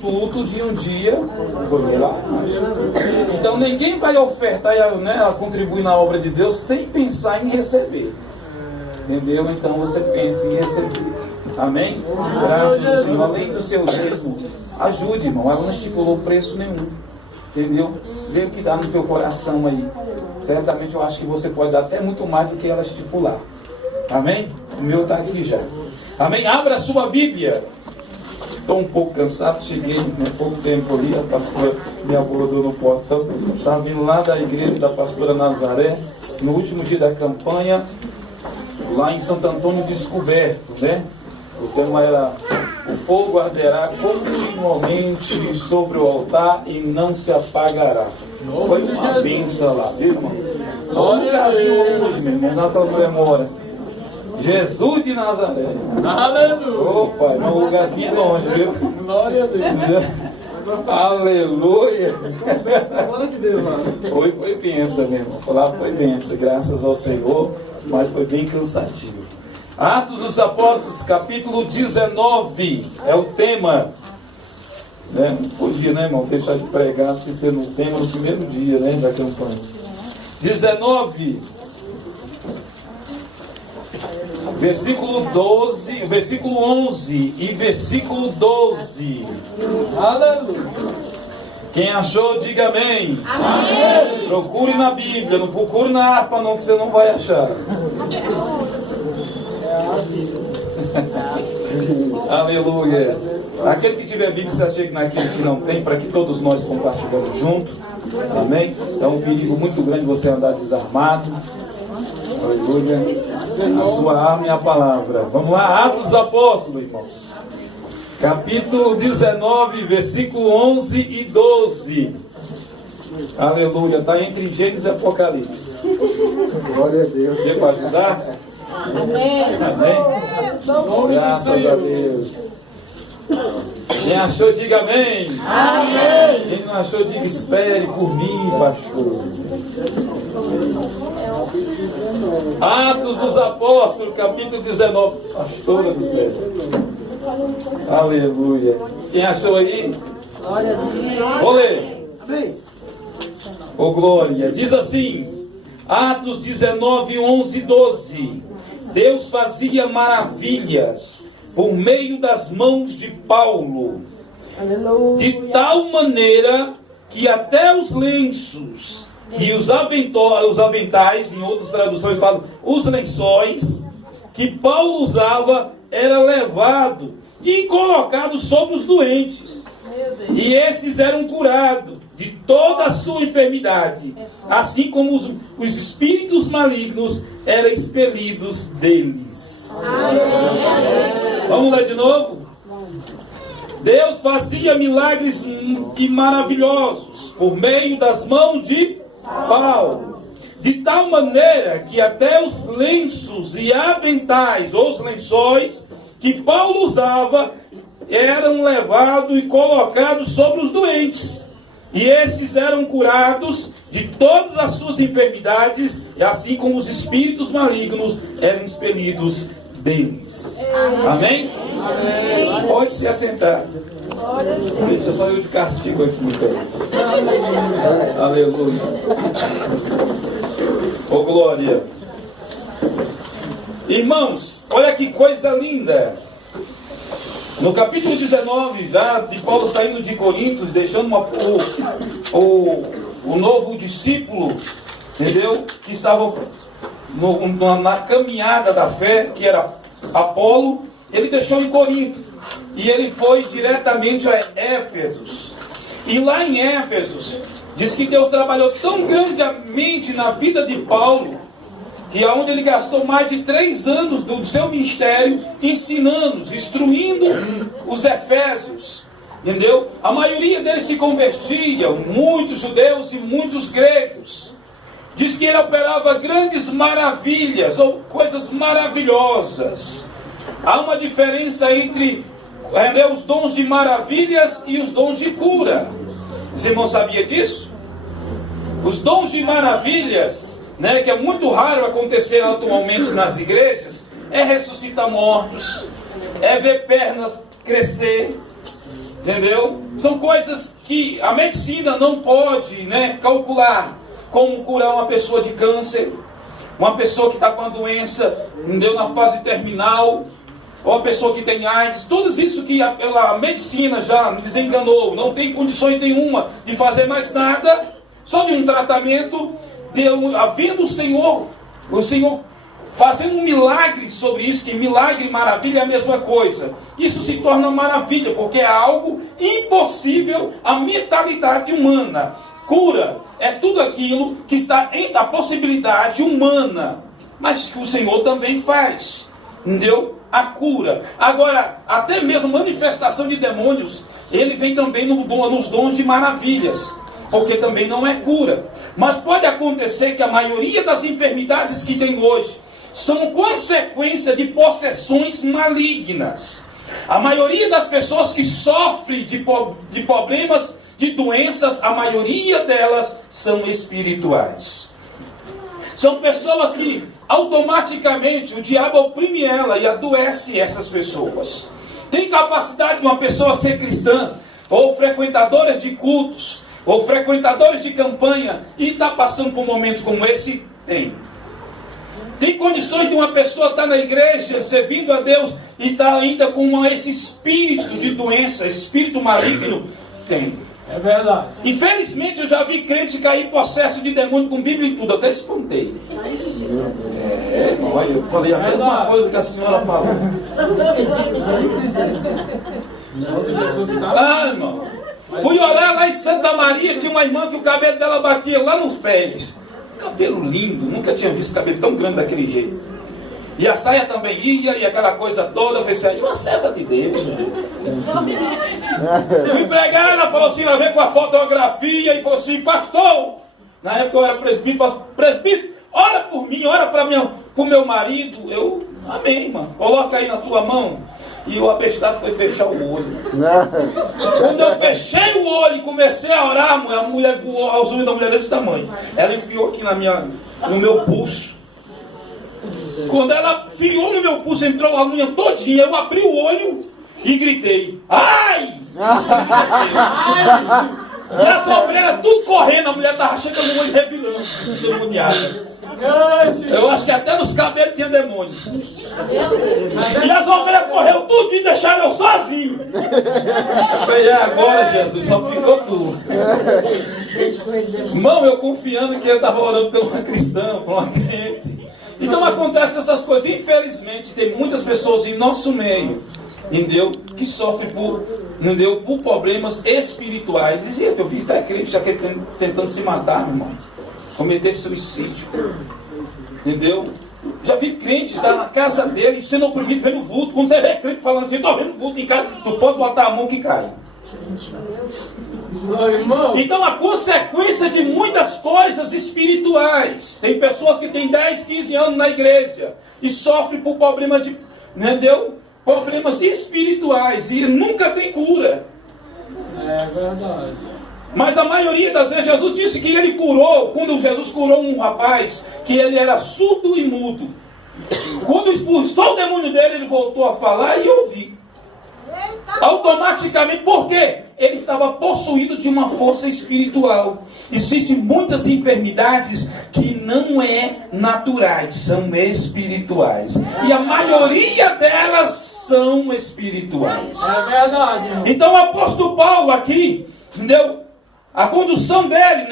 intuito de um dia colher laranja. Então ninguém vai ofertar e, né, contribuir na obra de Deus sem pensar em receber. Entendeu? Então você pensa em receber. Amém? Graças ao Senhor. Além do seu dízimo, ajude, irmão. Ela não estipulou preço nenhum. Entendeu? Vê o que dá no teu coração aí. Certamente eu acho que você pode dar até muito mais do que ela estipular. Amém? O meu está aqui já. Amém? Abra a sua Bíblia. Estou um pouco cansado, cheguei há pouco tempo ali, a pastora me abordou no portão. Estava vindo lá da igreja da pastora Nazaré, no último dia da campanha, lá em Santo Antônio Descoberto, né? O tema era: o fogo arderá continuamente sobre o altar e não se apagará. Foi uma bênção lá, viu, irmão? Olha o lugarzinho hoje, meu irmão, na tua memória. Jesus de Nazaré. Aleluia. Opa, um lugarzinho é longe, viu? Glória a Deus. Aleluia. Glória de Deus, lá. Foi benção, meu irmão. Lá foi benção, graças ao Senhor, mas foi bem cansativo. Atos dos Apóstolos, capítulo 19, é o tema. Né? Não podia, né, irmão, deixar de pregar sem ser no tema no primeiro dia, né, da campanha. 19, versículo 12, versículo 11 e versículo 12. Aleluia. Quem achou, diga amém. Amém. Procure na Bíblia, não procure na harpa não, que você não vai achar. Aleluia. Aquele que tiver Bíblia, se achegue naquele que não tem, para que todos nós compartilhamos juntos. Amém? É um perigo muito grande você andar desarmado. Aleluia. A sua arma é a palavra. Vamos lá, Atos dos Apóstolos, irmãos. Capítulo 19, versículo 11 e 12. Aleluia. Está entre Gênesis e Apocalipse. Glória a Deus. Você pode ajudar? Amém. Amém? Graças a Deus. Quem achou, diga amém. Amém. Quem não achou, diga espere por mim, pastor. Atos dos Apóstolos, capítulo 19. Pastora do céu. Aleluia. Quem achou aí? Vou ler. Amém. Ô glória. Diz assim, Atos 19, 11 e 12. Deus fazia maravilhas por meio das mãos de Paulo, de tal maneira que até os lenços e os aventais, em outras traduções falam os lençóis, que Paulo usava, era levado e colocado sobre os doentes. E esses eram curados de toda a sua enfermidade, assim como os espíritos malignos eram expelidos deles. Vamos ler de novo? Deus fazia milagres e maravilhosos por meio das mãos de Paulo, de tal maneira que até os lenços e aventais, os lençóis que Paulo usava, eram levados e colocados sobre os doentes. E esses eram curados de todas as suas enfermidades, e assim como os espíritos malignos eram expelidos deles. Amém? Amém. Pode se assentar. Deixa só eu de castigo aqui, então. Aleluia. Ô glória. Irmãos, olha que coisa linda. No capítulo 19, já de Paulo saindo de Coríntios, deixando o novo discípulo, entendeu? Que estava na caminhada da fé, que era Apolo, ele deixou em Corinto. E ele foi diretamente a Éfeso. E lá em Éfeso, diz que Deus trabalhou tão grandemente na vida de Paulo, que é onde ele gastou mais de 3 anos do seu ministério ensinando, instruindo os efésios, entendeu? A maioria deles se convertiam, muitos judeus e muitos gregos. Diz que ele operava grandes maravilhas, ou coisas maravilhosas. Há uma diferença entre os dons de maravilhas e os dons de cura. Os irmãos sabiam disso? Os dons de maravilhas, né, que é muito raro acontecer atualmente nas igrejas, é ressuscitar mortos, é ver pernas crescer, Entendeu? São coisas que a medicina não pode, calcular. Como curar uma pessoa de câncer, uma pessoa que está com a doença, entendeu, na fase terminal, ou uma pessoa que tem AIDS. Tudo isso que a medicina já desenganou, não tem condições nenhuma de fazer mais nada, só de um tratamento, havendo o Senhor fazendo um milagre sobre isso, que milagre e maravilha é a mesma coisa. Isso se torna maravilha, porque é algo impossível à mentalidade humana. Cura é tudo aquilo que está em a possibilidade humana, mas que o Senhor também faz. Entendeu? A cura. Agora, até mesmo manifestação de demônios, ele vem também nos dons de maravilhas, porque também não é cura. Mas pode acontecer que a maioria das enfermidades que tem hoje são consequência de possessões malignas. A maioria das pessoas que sofrem de problemas, de doenças, a maioria delas são espirituais. São pessoas que automaticamente o diabo oprime ela e adoece essas pessoas. Tem capacidade de uma pessoa ser cristã, ou frequentadores de cultos, ou frequentadores de campanha, e está passando por um momento como esse? Tem condições de uma pessoa estar na igreja, servindo a Deus, e estar ainda com esse espírito de doença, espírito maligno? Tem. É verdade. Infelizmente eu já vi crente cair em possesso de demônio com Bíblia e tudo, até espantei. Olha, eu falei a mesma coisa que a senhora falou. Irmão. Fui orar lá em Santa Maria, tinha uma irmã que o cabelo dela batia lá nos pés. Cabelo lindo, nunca tinha visto cabelo tão grande daquele jeito. E a saia também ia, e aquela coisa toda. Eu falei assim, uma serva de Deus, meu Deus. Fui pregar, ela falou assim, ela veio com a fotografia e falou assim, pastor, na época eu era presbítero, ora por mim, ora para o meu marido. Eu, amém, irmão, coloca aí na tua mão. E o abestado foi fechar o olho. Quando eu fechei o olho e comecei a orar, a mulher voou, as unhas da mulher desse tamanho. Ela enfiou aqui no meu pulso. Quando ela enfiou no meu pulso, entrou a unha todinha, eu abri o olho e gritei, ai! E as obreiras tudo correndo, a mulher estava chegando no olho rebilando, demoniada. Eu acho que até nos cabelos tinha demônio. E as ovelhas correram tudo e deixaram eu sozinho. Eu falei, agora Jesus, só ficou tu. Irmão, eu confiando que eu estava orando por uma cristã, por uma crente. Então acontecem essas coisas. Infelizmente tem muitas pessoas em nosso meio, entendeu, que sofrem por problemas espirituais. Dizia, eu vi até crente já tentando se matar, meu irmão, cometer suicídio, entendeu? Já vi crente estar na casa dele sendo oprimido, vendo vulto. Quando você vê crente falando assim, estou vendo vulto em casa, tu pode botar a mão que cai. Então a consequência de muitas coisas espirituais. Tem pessoas que têm 10, 15 anos na igreja e sofrem por problemas problemas espirituais e nunca tem cura. É verdade. Mas a maioria das vezes Jesus disse que ele curou, quando Jesus curou um rapaz que ele era surdo e mudo. Quando expulsou o demônio dele, ele voltou a falar e ouvir. Automaticamente, por quê? Ele estava possuído de uma força espiritual. Existem muitas enfermidades que não naturais, são espirituais. E a maioria delas são espirituais. É verdade. Então o apóstolo Paulo aqui, entendeu? A condução dele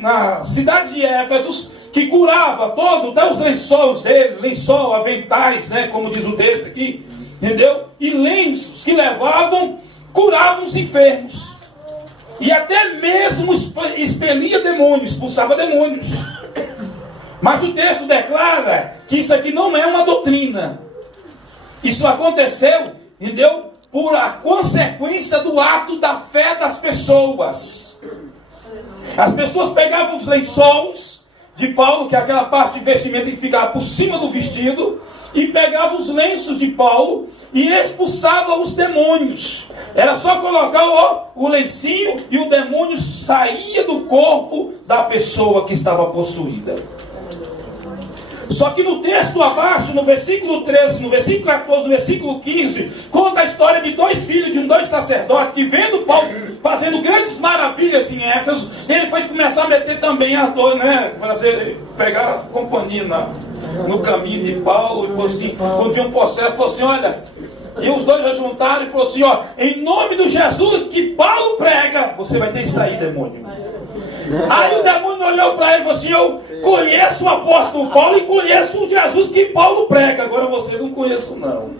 na cidade de Éfeso, que curava até os lençóis dele, lençol, aventais, como diz o texto aqui, entendeu? E lenços que curavam os enfermos. E até mesmo expelia demônios, expulsava demônios. Mas o texto declara que isso aqui não é uma doutrina. Isso aconteceu, entendeu? Por a consequência do ato da fé das pessoas. As pessoas pegavam os lençóis de Paulo, que é aquela parte de vestimenta que ficava por cima do vestido, e pegavam os lenços de Paulo e expulsavam os demônios. Era só colocar o lencinho e o demônio saía do corpo da pessoa que estava possuída. Só que no texto abaixo, no versículo 13, no versículo 14, no versículo 15, conta a história de dois filhos de dois sacerdotes que, vendo Paulo fazendo grandes maravilhas em Éfeso, ele foi começar a meter também a dor, né? Pegar a companhia no caminho de Paulo, e falou assim, quando viu um processo, falou assim, olha, e os dois já juntaram e falou assim, ó, em nome do Jesus que Paulo prega, você vai ter que sair, demônio. Aí o demônio olhou para ele e falou assim, eu conheço o apóstolo Paulo e conheço o Jesus que Paulo prega, agora você não conheço não.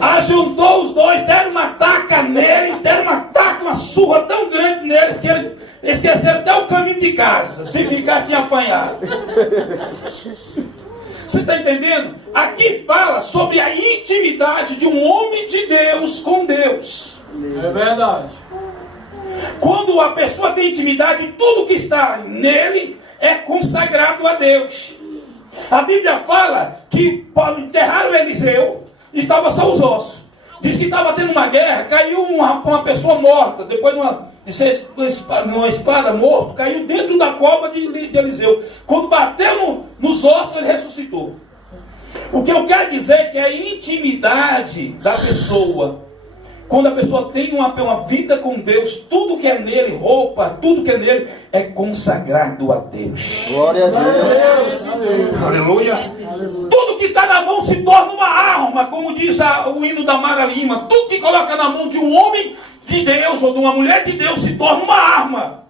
Ajuntou os dois, deram uma taca neles, uma surra tão grande neles que eles esqueceram até o caminho de casa, se ficar tinha apanhado. Você está entendendo? Aqui fala sobre a intimidade de um homem de Deus com Deus. É verdade. Quando a pessoa tem intimidade, tudo que está nele é consagrado a Deus. A Bíblia fala que enterraram Eliseu e estava só os ossos. Diz que estava tendo uma guerra, caiu uma pessoa morta, depois de ser uma espada morto, caiu dentro da cova de Eliseu. Quando bateu nos ossos, ele ressuscitou. O que eu quero dizer é que a intimidade da pessoa, quando a pessoa tem uma vida com Deus, tudo que é nele, roupa, tudo que é nele, é consagrado a Deus. Glória a Deus. Aleluia. Tudo que está na mão se torna uma arma, como diz o hino da Mara Lima. Tudo que coloca na mão de um homem de Deus ou de uma mulher de Deus se torna uma arma.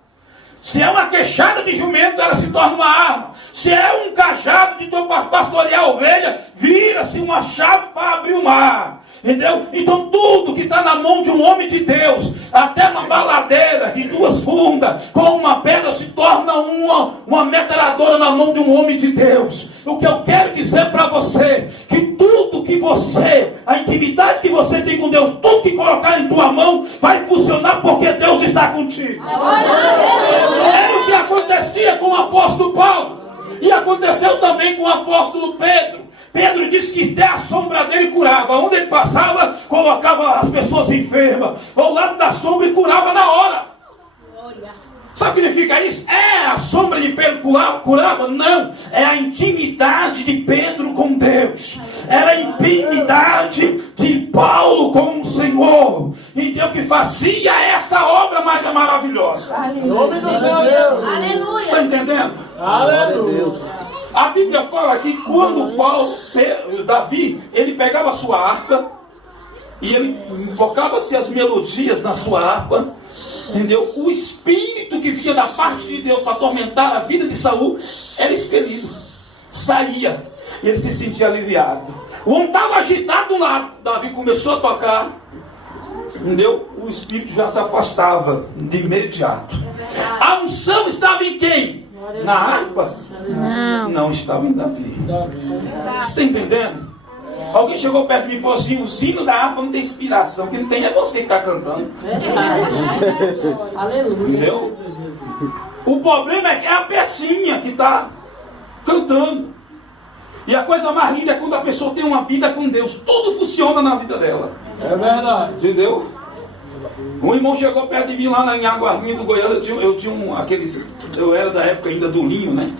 Se é uma queixada de jumento, ela se torna uma arma. Se é um cajado de pastorear a ovelha, vira-se uma chave para abrir o mar. Entendeu? Então tudo que está na mão de um homem de Deus, até uma baladeira de duas fundas, com uma pedra, se torna uma metralhadora na mão de um homem de Deus. O que eu quero dizer para você, que tudo que você, a intimidade que você tem com Deus, tudo que colocar em tua mão, vai funcionar porque Deus está contigo. Era o que acontecia com o apóstolo Paulo, e aconteceu também com o apóstolo Pedro. Pedro disse que até a sombra dele curava. Onde ele passava, colocava as pessoas enfermas ao lado da sombra e curava na hora. Sabe o que significa isso? É a sombra de Pedro curava? Não. É a intimidade de Pedro com Deus. Era a intimidade de Paulo com o Senhor. E Deus que fazia essa obra mais maravilhosa. Aleluia. Está entendendo? Aleluia. A Bíblia fala que quando Davi, ele pegava a sua harpa e ele invocava-se as melodias na sua harpa, entendeu? O espírito que vinha da parte de Deus para atormentar a vida de Saul era expelido, saía, e ele se sentia aliviado. O homem estava agitado do lado, Davi começou a tocar, entendeu? O espírito já se afastava de imediato. A unção estava em quem? Na harpa? Não estava em Davi. Você está entendendo? Alguém chegou perto de mim e falou assim: o sino da harpa não tem inspiração, quem tem é você que está cantando. Entendeu? O problema é que é a pecinha que está cantando. E a coisa mais linda é quando a pessoa tem uma vida com Deus. Tudo funciona na vida dela. É verdade. Entendeu? Um irmão chegou perto de mim lá em Aguarminha do Goiás. Eu era da época ainda do linho, né?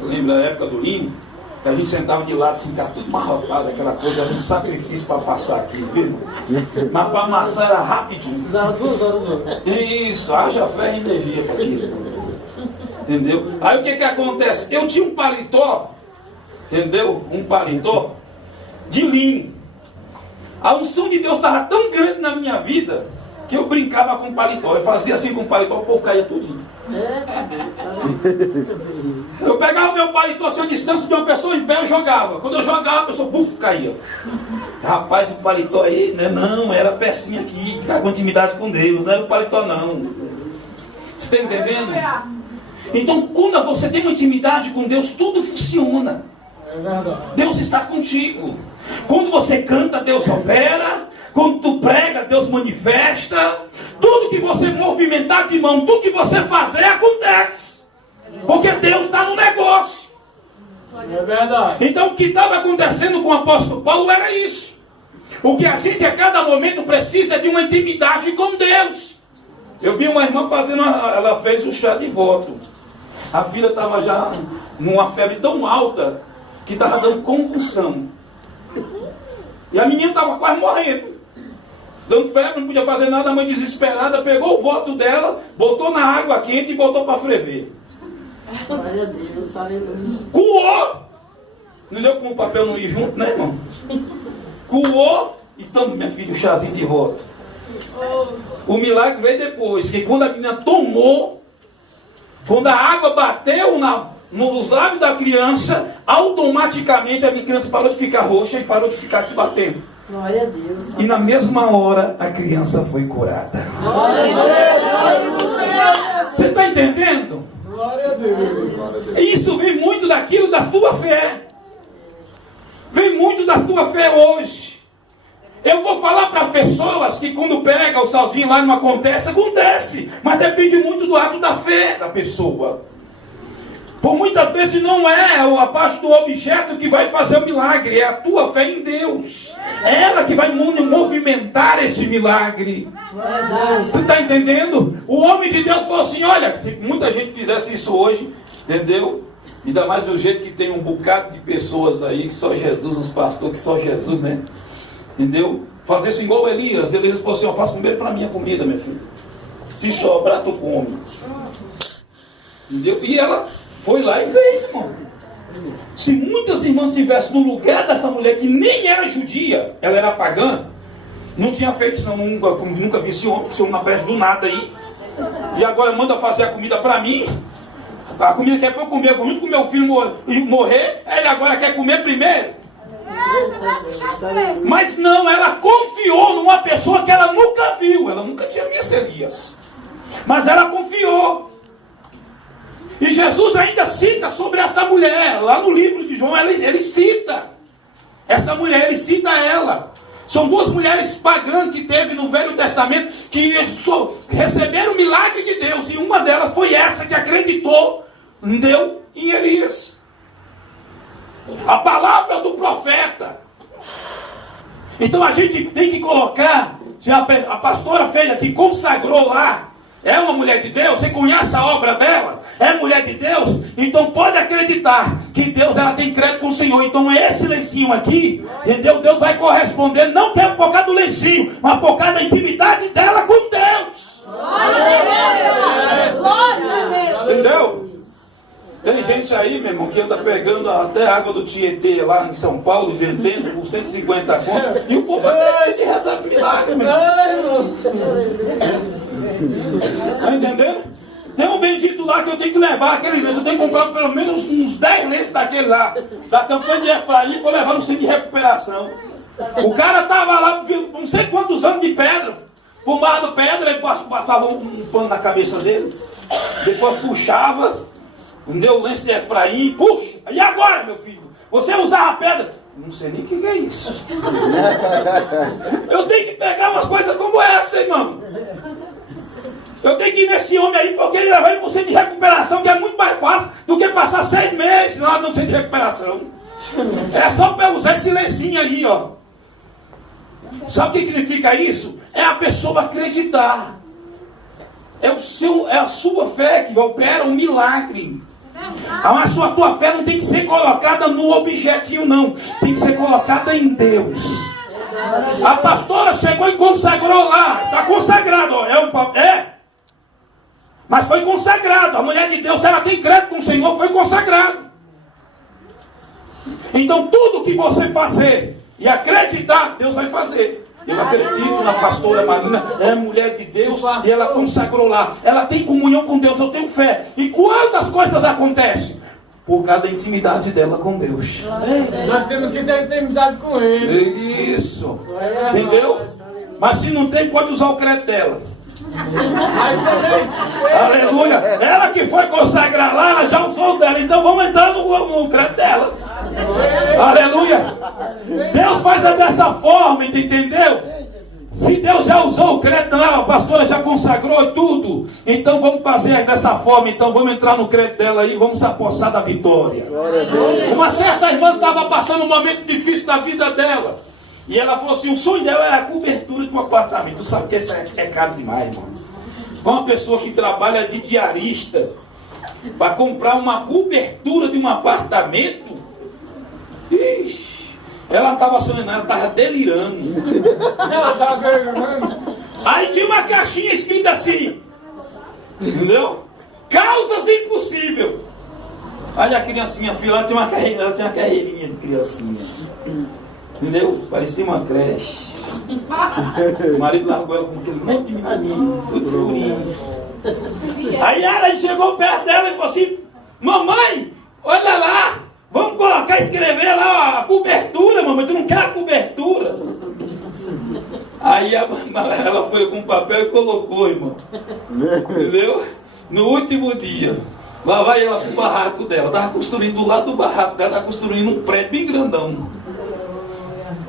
Eu lembro da época do linho, que a gente sentava de lado assim, ficava tudo marrotado, aquela coisa, era um sacrifício para passar aqui, viu? Mas para amassar era rapidinho. Isso, haja fé e energia para aquilo. Entendeu? Aí o que acontece? Eu tinha um paletó, entendeu? Um paletó de linho. A unção de Deus estava tão grande na minha vida que eu brincava com o paletó. Eu fazia assim com o paletó, o povo caía tudinho. Eu pegava o meu paletó assim, a distância de uma pessoa em pé, eu jogava. Quando eu jogava, a pessoa caía. Rapaz, o paletó aí, né? Não, era a pecinha aqui, que estava com intimidade com Deus. Não era o paletó, não. Você está entendendo? Então, quando você tem uma intimidade com Deus, tudo funciona. É verdade. Deus está contigo. Quando você canta, Deus opera. Quando tu prega, Deus manifesta. Tudo que você movimentar de mão, tudo que você fazer, acontece. Porque Deus está no negócio. É verdade. Então o que estava acontecendo com o apóstolo Paulo era isso. O que a gente a cada momento precisa é de uma intimidade com Deus. Eu vi uma irmã ela fez o chá de voto. A filha estava já numa febre tão alta que estava dando convulsão. E a menina estava quase morrendo, dando febre, não podia fazer nada. A mãe desesperada pegou o voto dela, botou na água quente e botou para ferver. Glória a Deus, aleluia. Coou! Não deu com o papel não ir junto, né, irmão? Coou e toma, minha filha, o chazinho de volta. O milagre veio depois, que quando a menina tomou, quando a água bateu nos lábios da criança, automaticamente a criança parou de ficar roxa e parou de ficar se batendo. Glória a Deus. E na mesma hora a criança foi curada. Glória a Deus. Você está entendendo? Glória a Deus. Isso vem muito daquilo da tua fé. Vem muito da tua fé hoje. Eu vou falar para pessoas que quando pega o salzinho lá não acontece, mas depende muito do ato da fé da pessoa. Por muitas vezes não é a parte do objeto que vai fazer o milagre, é a tua fé em Deus. É ela que vai movimentar esse milagre. Você está entendendo? O homem de Deus falou assim, olha, se muita gente fizesse isso hoje, entendeu? Ainda mais do jeito que tem um bocado de pessoas aí, que só Jesus, os pastores, que só Jesus, né? Entendeu? Fazer assim igual Elias. Elias falou assim, eu faço primeiro para a minha comida, minha filha. Se sobrar, tu come. Entendeu? E ela foi lá e fez, irmão. Se muitas irmãs estivessem no lugar dessa mulher que nem era judia, ela era pagã, não tinha feito isso, não. Nunca vi esse homem não aparece do nada aí. E agora manda fazer a comida para mim. A comida que é para eu comer, muito que meu filho morrer, ele agora quer comer primeiro. Mas não, ela confiou numa pessoa que ela nunca viu. Ela nunca tinha visto Elias. Mas ela confiou. E Jesus ainda cita sobre essa mulher. Lá no livro de João, ele cita essa mulher, ele cita ela. São duas mulheres pagãs que teve no Velho Testamento que receberam o milagre de Deus. E uma delas foi essa que acreditou em Elias. A palavra do profeta. Então a gente tem que colocar, se a pastora Feia que consagrou lá, é uma mulher de Deus, você conhece a obra dela, é mulher de Deus, então pode acreditar que Deus, ela tem crédito com o Senhor. Então esse lencinho aqui, entendeu? Deus vai corresponder, não que é por causa do lencinho, mas por causa da intimidade dela com Deus. Entendeu? Tem gente aí, meu irmão, que anda pegando até a água do Tietê lá em São Paulo e vendendo por 150 contas. E o povo acredita e recebe milagre, meu irmão. Tá entendendo? Tem um bendito lá que eu tenho que levar aquele mês. Eu tenho que comprar pelo menos uns 10 lenços daquele lá, da campanha de Efraim, para levar no centro de recuperação. O cara estava lá, não sei quantos anos de pedra, fumado pedra, ele passava um pano na cabeça dele, depois puxava. Deu o lenço de Efraim, puxa, e agora, meu filho? Você usava pedra? Não sei nem o que é isso. Eu tenho que pegar umas coisas como essa, irmão. Eu tenho que ir nesse homem aí, porque ele leva ele para o centro de recuperação, que é muito mais fácil do que passar 6 meses lá no centro de recuperação. É só para usar esse lencinho aí, ó. Sabe o que significa isso? É a pessoa acreditar. É a sua fé que opera um milagre. Mas a tua fé não tem que ser colocada no objetinho, não. Tem que ser colocada em Deus. A pastora chegou e consagrou lá. Está consagrado, ó. Mas foi consagrado. A mulher de Deus, se ela tem crédito com o Senhor, foi consagrado. Então tudo que você fazer e acreditar, Deus vai fazer. Eu acredito na pastora Marina, é mulher de Deus e ela consagrou lá. Ela tem comunhão com Deus, eu tenho fé. E quantas coisas acontecem? Por causa da intimidade dela com Deus. Nós temos que ter intimidade com Ele. Isso. Entendeu? Mas se não tem, pode usar o crédito dela. Mas também, Aleluia. Ela que foi consagrar lá, ela já usou o dela. Então vamos entrar no crédito dela. Aleluia. Deus faz dessa forma, entendeu? Se Deus já usou o crédito, a pastora já consagrou tudo, então vamos fazer dessa forma. Então vamos entrar no crédito dela aí, vamos se apossar da vitória. Uma certa irmã estava passando um momento difícil da vida dela, e ela falou assim, o sonho dela era a cobertura de um apartamento. Tu sabe que isso é caro demais, irmão. Uma pessoa que trabalha de diarista, para comprar uma cobertura de um apartamento. Ixi, ela estava sonhando, ela estava delirando. Ela tá ganhando. Aí tinha uma caixinha escrita assim, entendeu? Causas impossíveis. Aí a criancinha, filha, ela tinha uma carreirinha de criancinha, entendeu? Parecia uma creche. O marido largou ela com aquele monte de menininho, tudo escurinho. Aí ela chegou perto dela e falou assim: mamãe, olha lá, vamos colocar, escrever lá a cobertura, mamãe, tu não quer a cobertura? Aí ela foi com o papel e colocou, irmão, entendeu? No último dia, lá vai ela pro barraco dela, estava construindo do lado do barraco dela, estava construindo um prédio bem grandão.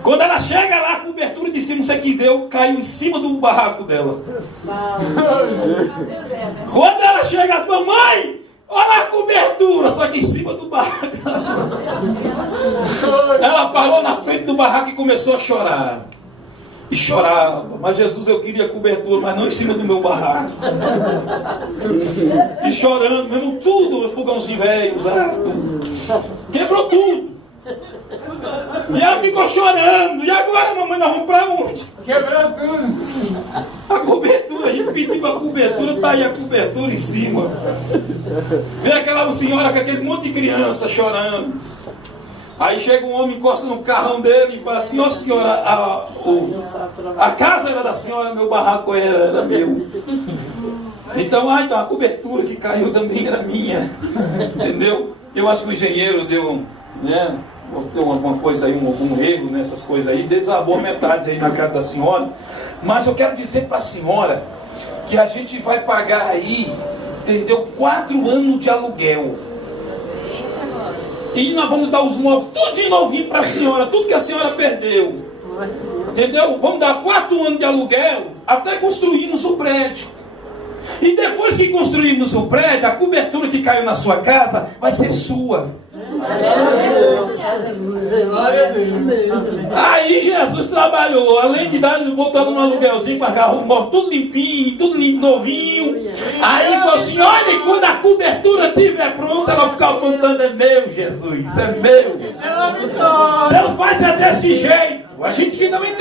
Quando ela chega lá, a cobertura de cima, não sei o que deu, caiu em cima do barraco dela. Quando ela chega, mamãe, olha a cobertura, só que em cima do barraco. Ela parou na frente do barraco e começou a chorar. E chorava, mas Jesus, eu queria cobertura, mas não em cima do meu barraco. E chorando, mesmo tudo, fogãozinho velho, tudo. Quebrou tudo. E ela ficou chorando. E agora, mamãe, nós vamos pra onde? Quebrou tudo. A cobertura, a gente pediu a cobertura, tá aí a cobertura em cima. Vê aquela senhora com aquele monte de criança chorando. Aí chega um homem, encosta no carrão dele e fala assim: ó senhora, a casa era da senhora, meu barraco era meu. Então a cobertura que caiu também era minha. Entendeu? Eu acho que o engenheiro deu, né? Deu alguma coisa aí, algum erro nessas coisas aí, desabou metade aí na casa da senhora. Mas eu quero dizer para a senhora que a gente vai pagar aí, entendeu? 4 anos de aluguel. E nós vamos dar os móveis tudo de novinho para a senhora, tudo que a senhora perdeu. Entendeu? Vamos dar 4 anos de aluguel até construirmos o prédio. E depois que construirmos o prédio, a cobertura que caiu na sua casa vai ser sua. Glória a Deus. Aí Jesus trabalhou, além de dar, botou ela num aluguelzinho, arrumou móvel tudo limpinho, tudo limpo, novinho. Aí falou assim: olha, quando a cobertura estiver pronta, ela ficar apontando: é meu, Jesus, é meu. Deus faz é desse jeito. A gente que não entende.